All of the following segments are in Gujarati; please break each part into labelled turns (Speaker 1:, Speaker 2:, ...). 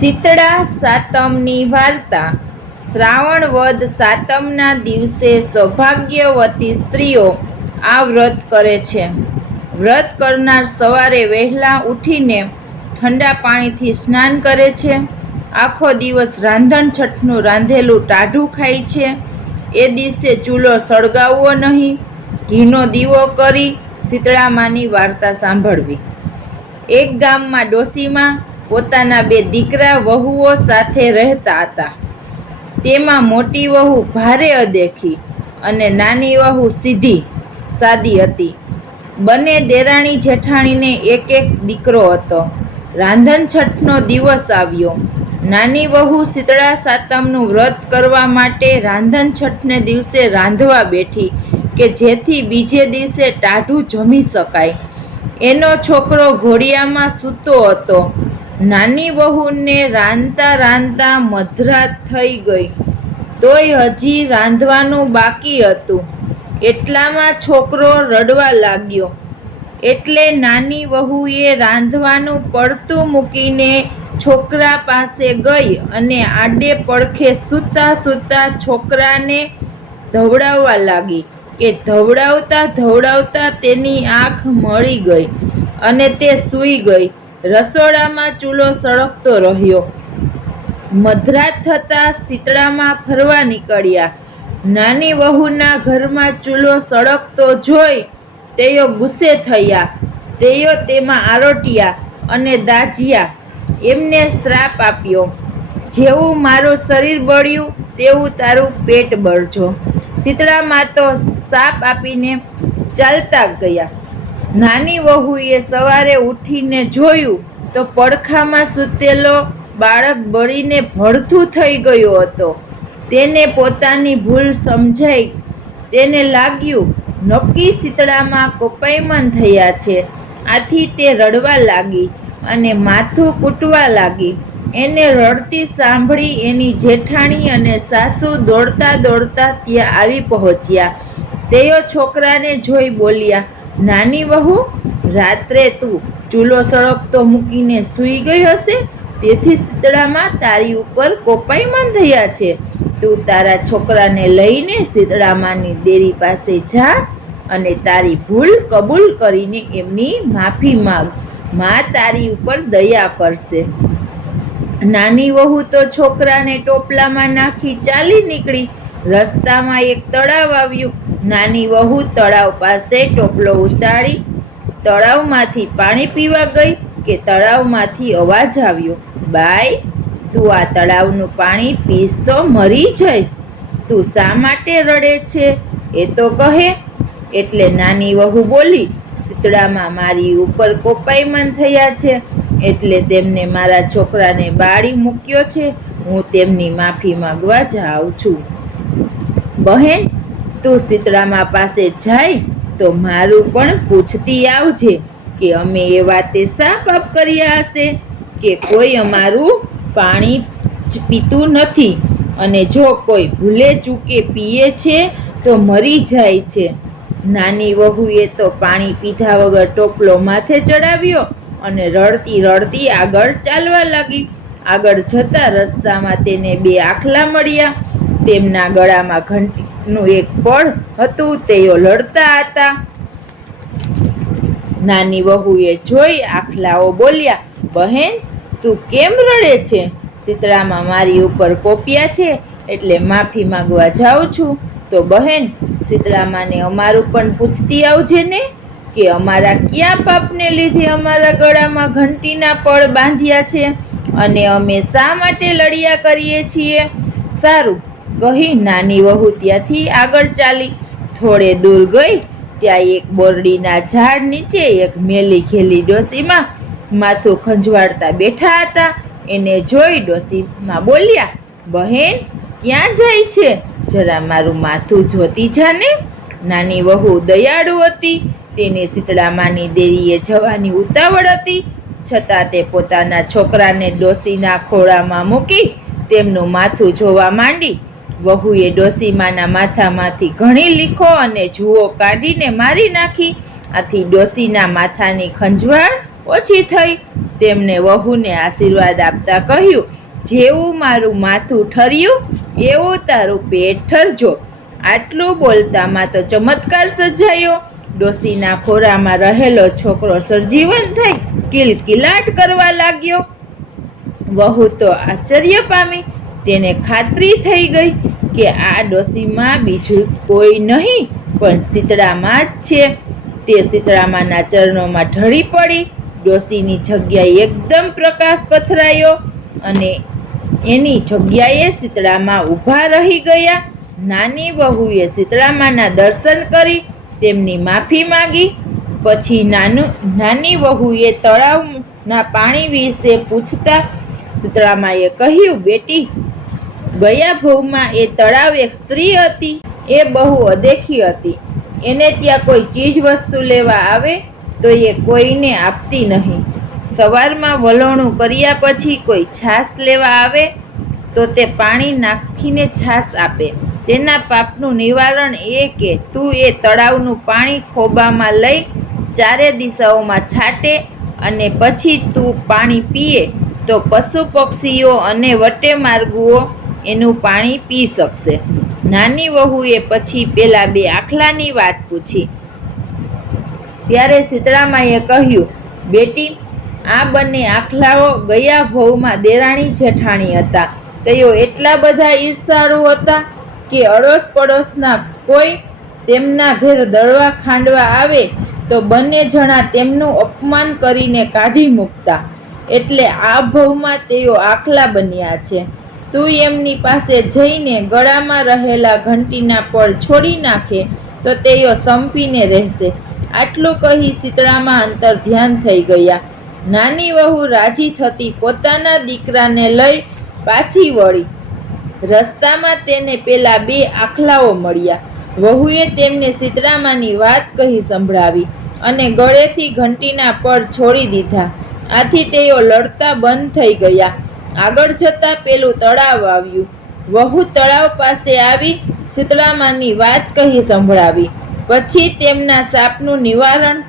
Speaker 1: શીતળા સાતમની વાર્તા. શ્રાવણ વદ સાતમના દિવસે સૌભાગ્યવતી સ્ત્રીઓ આ વ્રત કરે છે. વ્રત કરનાર સવારે વહેલા ઉઠીને ઠંડા પાણીથી સ્નાન કરે છે. આખો દિવસ રાંધણ છઠનું રાંધેલું ટાઢું ખાય છે. એ દિવસે ચૂલો સળગાવવો નહીં. ઘીનો દીવો કરી શીતળામાની વાર્તા સાંભળવી. એક ગામમાં ડોસીમાં પોતાના બે દીકરા વહુઓ સાથે રહેતા હતા. તેમાં મોટી વહુ ભારે અદેખી અને નાની વહુ સીધી, સાદી હતી. બંને દેરાણી જેઠાણીને એક એક દીકરો હતો. રાંધણ છઠનો દિવસ આવ્યો. નાની વહુ શીતળા સાતમનું વ્રત કરવા માટે રાંધણ છઠને દિવસે રાંધવા બેઠી કે જેથી બીજે દિવસે ટાઢું જમી શકાય. એનો છોકરો ઘોડિયામાં સૂતો હતો. નાની વહુને રાંધતા રાંધતા મધરાત થઈ ગઈ. તોય હજી રાંધવાનું બાકી હતું. એટલામાં છોકરો રડવા લાગ્યો. એટલે નાની વહુએ રાંધવાનું પડતું મૂકીને છોકરા પાસે ગઈ અને આડે પડખે સૂતા સૂતા છોકરાને ધવડાવવા લાગી કે ધવડાવતા ધવડાવતા તેની આંખ મળી ગઈ અને તે સૂઈ ગઈ. રસોડામાં ચૂલો સળગતો રહ્યો. મધરાત થતાં શીતળામાં ફરવા નીકળ્યા. નાની વહુના ઘરમાં ચૂલો સળગતો જોઈ તેઓ ગુસ્સે થયા. તેઓ તેમાં આરોટ્યા અને દાજ્યા. એમને શ્રાપ આપ્યો, જેવું મારું શરીર બળ્યું, તેવું તારું પેટ બળજો. શીતળામાં તો સાપ આપીને ચાલતા ગયા. નાની વહુએ સવારે ઉઠીને જોયું તો પડખામાં સૂતેલો બાળક બળીને ભડથું થઈ ગયો હતો. તેને પોતાની ભૂલ સમજાઈ. તેને લાગ્યું, નક્કી શીતળામાં કોપાયમાન થયા છે. આથી તે રડવા લાગી અને માથું કૂટવા લાગી. એને રડતી સાંભળી એની જેઠાણી અને સાસુ દોડતા દોડતા ત્યાં આવી પહોંચ્યા. તેઓ છોકરાને જોઈ બોલ્યા નાની વહુ, રાત્રે તું ચૂલો સળગતો મૂકીને સૂઈ ગઈ હશે, તેથી શીતળામાં તારી ઉપર કોપાયમાન થયા છે. તું તારા છોકરાને લઈને શીતળામાની દેરી પાસે જા અને તારી ભૂલ કબૂલ કરીને એમની માફી માગ. માં તારી ઉપર દયા કરશે. નાની વહુ તો છોકરાને ટોપલામાં નાખી ચાલી નીકળી. રસ્તામાં એક તળાવ આવ્યું. નાની વહુ તળાવ પાસે ટોપલો ઉતારી તળાવમાંથી પાણી પીવા ગઈ કે તળાવમાંથી અવાજ આવ્યો બાય તું આ તળાવનું પાણી પીશ તો મરી જઈશ. તું શા માટે રડે છે? એ તો કહે. એટલે નાની વહુ બોલી, શીતળામાં મારી ઉપર કોપાયમાન થયા છે. એટલે તેમને મારા છોકરાને બાળી મૂક્યો છે. હું તેમની માફી માંગવા જાઉં છું. બહેન તું શીતળામાં પાસે જાય તો મારું પણ પૂછતી આવજે કે અમે એ વાતે શા પાપ કર્યા હશે કે કોઈ અમારું પાણી પીતું નથી અને જો કોઈ ભૂલે ચૂકે પીએ છે તો મરી જાય છે. નાની વહુએ તો પાણી પીધા વગર ટોપલો માથે ચડાવ્યો અને રડતી રડતી આગળ ચાલવા લાગી. આગળ જતા રસ્તામાં તેને બે આખલા મળ્યા. તેમના ગળામાં ઘંટીનું એક પળ હતું, તેઓ લડતા હતા. નાની વહુએ જોઈ આખલાઓ બોલ્યા, બહેન, તું કેમ રડે છે? શીતળામાં મારી ઉપર કોપિયા છે, એટલે માફી માંગવા જાઉં છું. તો બહેન શીતળામાને અમારું પણ પૂછતી આવજે ને, કે અમારા ક્યાં પાપને લીધે અમારા ગળામાં ઘંટીના પળ બાંધ્યા છે? અને અમે શા માટે લડ્યા કરીએ છીએ? સારું કહી નાની વહુ ત્યાંથી આગળ ચાલી. થોડે દૂર ગઈ, ત્યાં એક બોરડીના ઝાડ નીચે એક મેલી ઘેલી ડોસીમાં માથું ખંજવાળતા બેઠા હતા. એને જોઈ ડોસીમાં બોલ્યા, બહેન, ક્યાં જાય છે? જરા મારું માથું જોતી જાને. નાની વહુ દયાળુ હતી. તેને શીતળામાની દેરીએ જવાની ઉતાવળ હતી. છતાં તે પોતાના છોકરાને ડોસીના ખોળામાં મૂકી તેમનું માથું જોવા માંડી. વહુએ ડોસીમાના માથામાંથી ઘણી લીખો અને જુઓ કાઢીને મારી નાખી. આથી ડોસીના માથાની ખંજવાળ ઓછી થઈ. તેમને વહુને આશીર્વાદ આપતા કહ્યું, જેવું મારું માથું ઠર્યું, એવું તારું પેટ ઠરજો. આટલું બોલતામાં તો ચમત્કાર સર્જાયો. ડોસીના ખોરામાં રહેલો છોકરો સરજીવન થઈ કિલકિલાટ કરવા લાગ્યો. વહુ તો આશ્ચર્ય પામી. તેને ખાતરી થઈ ગઈ. કે આ ડોસીમાં બીજું કોઈ નહીં, પણ શીતળામાં જ છે. તે શીતળામાના ચરણોમાં ઢળી પડી, ડોસીની જગ્યાએ એકદમ પ્રકાશ પથરાયો અને એની જગ્યાએ શીતળામાં ઊભા રહી ગયા. નાની વહુએ શીતળામાના દર્શન કરી, તેમની માફી માંગી. પછી નાનું, નાની વહુએ તળાવના પાણી વિશે પૂછતા શીતળામાએ કહ્યું, બેટી ગયા ભવમાં એ તળાવ એક સ્ત્રી હતી. એ બહુ અદેખી હતી. એને ત્યાં કોઈ ચીજ વસ્તુ લેવા આવે તો એ કોઈને આપતી નહીં. સવારમાં વલોણું કર્યા પછી કોઈ છાશ લેવા આવે તો તે પાણી નાખીને છાશ આપે. તેના પાપનું નિવારણ એ કે તું એ તળાવનું પાણી ખોબામાં લઈ ચારે દિશાઓમાં છાંટે અને પછી તું પાણી પીએ તો પશુ પક્ષીઓ અને વટે માર્ગુઓ એનું પાણી પી શકશે. નાની વહુએ પછી પેલા બે આખલાની વાત પૂછી. ત્યારે સીતળામાએ કહ્યું, બેટી, આ બંને આખલાઓ ગયા ભવમાં દેરાણી જેઠાણી હતા. તેઓ એટલા બધા ઈર્ષાળુ હતા કે અડોશ પડોશના કોઈ તેમના ઘેર દળવા ખાંડવા આવે તો બંને જણા તેમનું અપમાન કરીને કાઢી મૂકતા. એટલે આ ભવમાં તેઓ આખલા બન્યા છે. તું એમની પાસે જઈને ગળામાં રહેલા ઘંટીના પળ છોડી નાખે તો તેઓ સંપીને રહેશે. આટલું કહી શીતળામાં અંતર ધ્યાન થઈ ગયા. નાની વહુ રાજી થતી પોતાના દીકરાને લઈ પાછી વળી. રસ્તામાં તેને પેલા બે આખલાઓ મળ્યા. વહુએ તેમને શીતળામાની વાત કહી સંભળાવી અને ગળેથી ઘંટીના પળ છોડી દીધા. આથી તેઓ લડતા બંધ થઈ ગયા. આગળ જતા પેલું તળાવ આવ્યું. વહુ તળાવ પાસે આવી શીતળામાની વાત કહી સંભળાવી. પછી તેમના સાપનું નિવારણ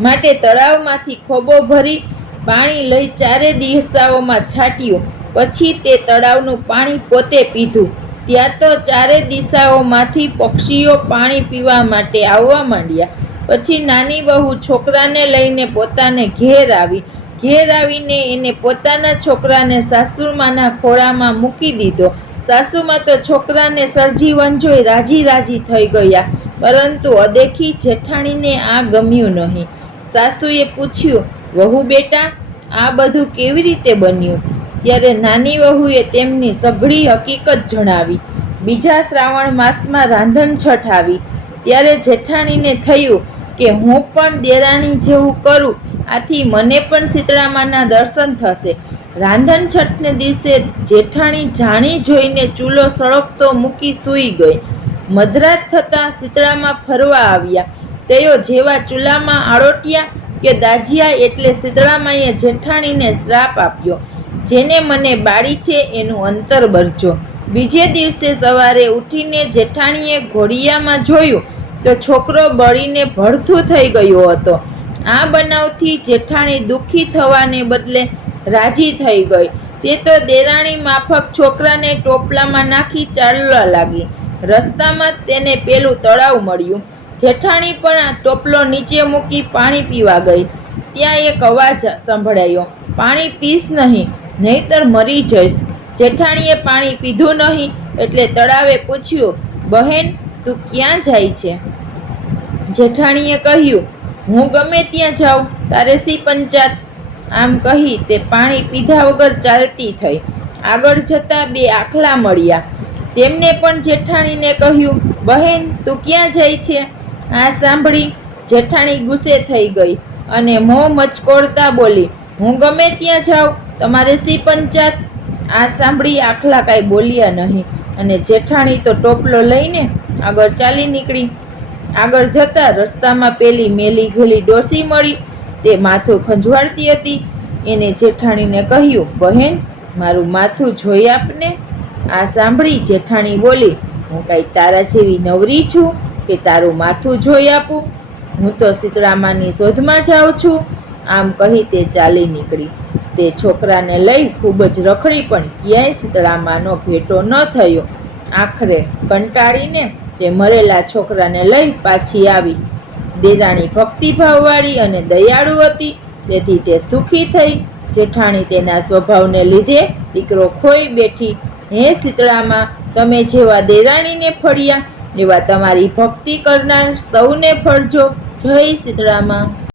Speaker 1: માટે તળાવમાંથી ખોબો ભરી પાણી લઈ ચારે દિશાઓમાં છાંટ્યું. પછી તે તળાવનું પાણી પોતે પીધું. ત્યાં તો ચારે દિશાઓમાંથી પક્ષીઓ પાણી પીવા માટે આવવા માંડ્યા. પછી નાની બહુ છોકરાને લઈને પોતાને ઘેર આવી. ઘેર આવીને એને પોતાના છોકરાને સાસુમાના ખોળામાં મૂકી દીધો. સાસુમાં તો છોકરાને સર્જીવન જોઈ રાજી રાજી થઈ ગયા, પરંતુ અદેખી જેઠાણીને આ ગમ્યું નહીં. સાસુએ પૂછ્યું, વહુ બેટા, આ બધું કેવી રીતે બન્યું? ત્યારે નાની વહુએ તેમની સઘળી હકીકત જણાવી. બીજા શ્રાવણ માસમાં રાંધણ છઠ આવી. ત્યારે જેઠાણીને થયું કે હું પણ દેરાણી જેવું કરું આથી મને પણ શીતળામાના દર્શન થશે. રાંધણ છઠને દિવસે જેઠાણી જાણી જોઈને ચૂલો સળગતો મૂકી સૂઈ ગઈ. મધરાત થતાં શીતળામાં ફરવા આવ્યા. તેઓ જેવા ચૂલામાં આળોટ્યા કે દાજિયા એટલે શીતળામાએ જેઠાણીને શ્રાપ આપ્યો. જેને મને બાળી છે એનું અંતર બરજો. બીજે દિવસે સવારે ઉઠીને જેઠાણીએ ઘોડિયામાં જોયું તો છોકરો બળીને ભડથું થઈ ગયો હતો. આ બનાવથી જેઠાણી દુઃખી થવાને બદલે રાજી થઈ ગઈ. તે તો દેરાણી માફક છોકરાને ટોપલામાં નાખી ચાલવા લાગી. રસ્તામાં તેને પેલું તળાવ મળ્યું. જેઠાણી પણ ટોપલો નીચે મૂકી પાણી પીવા ગઈ. ત્યાં એક અવાજ સંભળાયો, પાણી પીશ નહીં, નહીતર મરી જઈશ. જેઠાણીએ પાણી પીધું નહીં એટલે તળાવે પૂછ્યું, બહેન, તું ક્યાં જાય છે? જેઠાણીએ કહ્યું હું ગમે ત્યાં જાઉં, તારે સી પંચાત. આમ કહી તે પાણી પીધા વગર ચાલતી થઈ. આગળ જતા બે આખલા મળ્યા. તેમને પણ જેઠાણીને કહ્યું, બહેન, તું ક્યાં જાય છે? આ સાંભળી. જેઠાણી ગુસ્સે થઈ ગઈ અને મોં મચકોડતા બોલી, હું ગમે ત્યાં જાઉં, તમારે સી પંચાત? આ સાંભળી આખલા કાંઈ બોલ્યા નહીં. અને જેઠાણી તો ટોપલો લઈને આગળ ચાલી નીકળી. આગળ જતા રસ્તામાં પેલી મેલી ઘેલી ડોસી મળી. તે માથું ખંજવાળતી હતી. એને જેઠાણીને કહ્યું, બહેન, મારું માથું જોઈ આપને. આ સાંભળી જેઠાણી બોલી, હું કાંઈ તારા જેવી નવરી છું કે તારું માથું જોઈ આપું? હું તો શીતળામાની શોધમાં જાઉં છું. આમ કહી તે ચાલી નીકળી. તે છોકરાને લઈ ખૂબ જ રખડી પણ ક્યાંય શીતળામાનો ભેટો ન થયો. આખરે કંટાળીને તે મરેલા છોકરાને લઈ પાછી આવી. દેરાણી ભક્તિભાવવાળી અને દયાળુ હતી. તેથી તે સુખી થઈ. જેઠાણી તેના સ્વભાવને લીધે દીકરો ખોઈ બેઠી. હે શીતળામાં, તમે જેવા દેરાણીને ફળ્યા, એવા તમારી ભક્તિ કરનાર સૌને ફળજો. જય શીતળામાં.